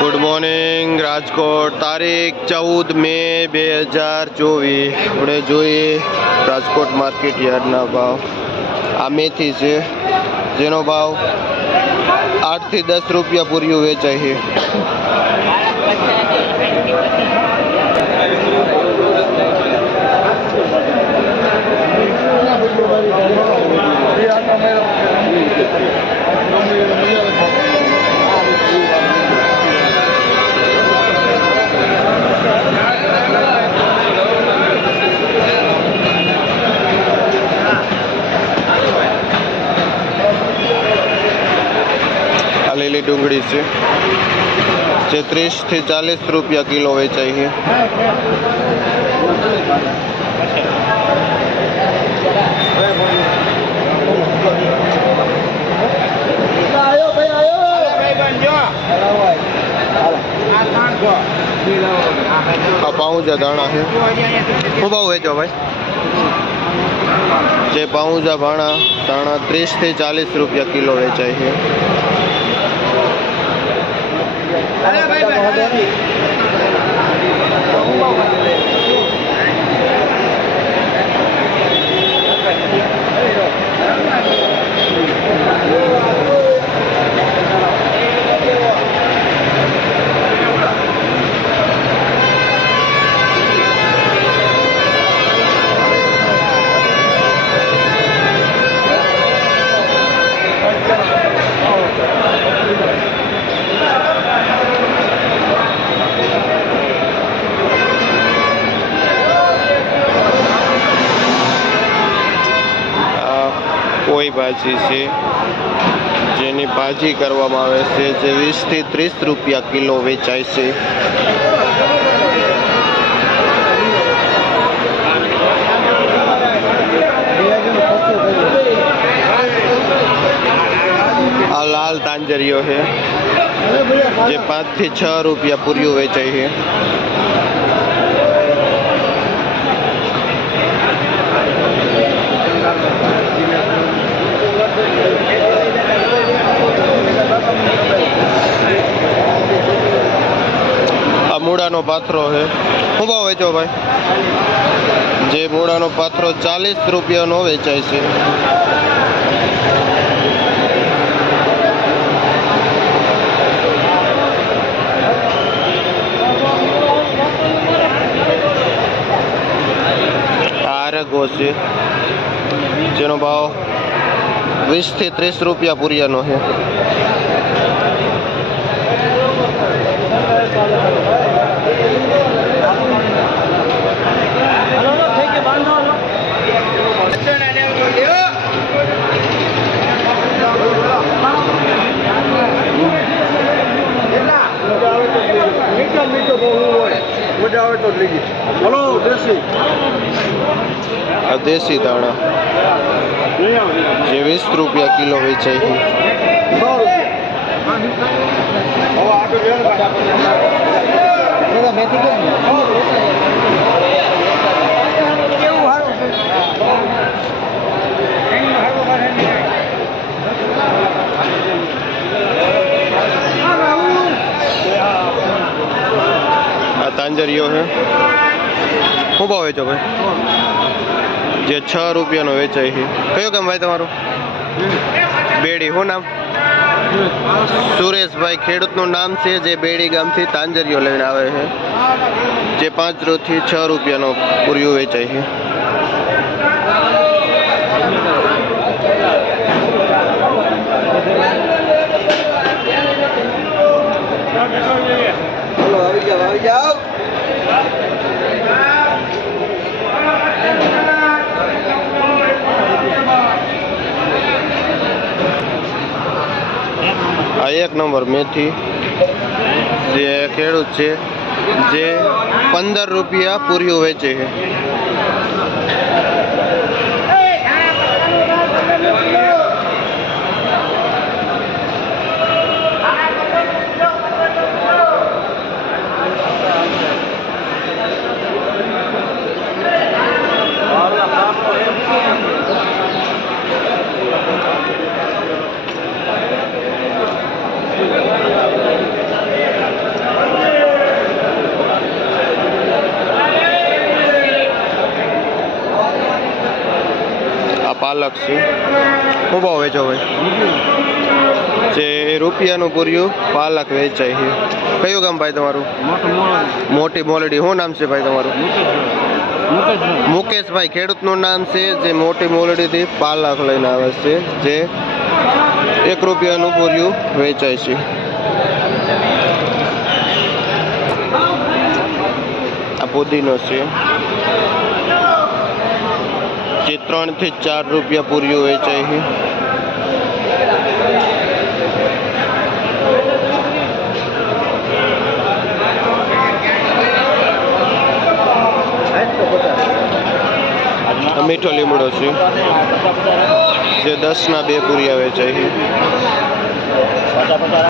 Good morning Rajkot तारीख 14 मे 2024 આપણે જોઈએ રાજકોટ માર્કેટ યાર્ડના ભાવ। આ મેથી છે જેનો ભાવ 8 થી 10 રૂપિયા પૂર્યું વેચાય છે। લીલી ડુંગળી છે જે 30 થી 40 રૂપિયા કિલો વેચાય છે। આ પાઉંજા દાણા છે, શું ભાવ વેચો ભાઈ? જે પાઉંજા ભાણા દાણા 30 થી 40 રૂપિયા કિલો વેચાય છે। કોઈ ભાજી છે જેની ભાજી કરવામાં આવે છે જે 20 થી 30 રૂપિયા કિલો વેચાય છે। આ લાલ તાંજરીઓ છે જે 5 થી 6 રૂપિયા પૂર્યું વેચાય છે। આ મૂળાનો પાથરો છે, શું ભાવ વેચો ભાઈ? જે મૂળાનો પાથરો 40 રૂપિયાનો વેચાય છે। આરગો છે જેનો ભાવ 20 થી 30 રૂપિયા પૂર્યાનો છે। દેશી દાણા જે 20 રૂપિયા કિલો વેચાય છે। આ તાંજરીઓ છે, શું ભાવ વેચો ભાઈ? જે 6 રૂપિયાનો વેચાય છે। કયો કામ ભાઈ તમારું? બેડી, શું નામ? સુરેશભાઈ, ખેડૂતનું નામ છે જે બેડી ગામથી તાંજરીઓ લઈને આવે છે જે 5 થી 6 રૂપિયાનો પૂર્યું વેચાય છે। આ 1 નંબર મેથી જે ખેડૂત છે જે 15 રૂપિયા પૂર્યું વેચે છે। પાલક છે શું ભાવ વેચો ભાઈ જે રૂપિયાનું પૂર્યું પાલક વેચાય છે કયું ગામ ભાઈ તમારું મોટી મોલડી શું નામ છે ભાઈ તમારું મુકેશભાઈ ખેડૂતનું નામ છે જે મોટી મોલડીથી પાલક લઈને આવે છે જે 1 રૂપિયાનું પૂર્યું વેચાય છે આ પુદીનો છે જે 3 થી 4 રૂપિયા પૂર્યું વેચાય છે મીઠો લીમડો છે જે 10 ના 2 પૂરિયા વેચાય છે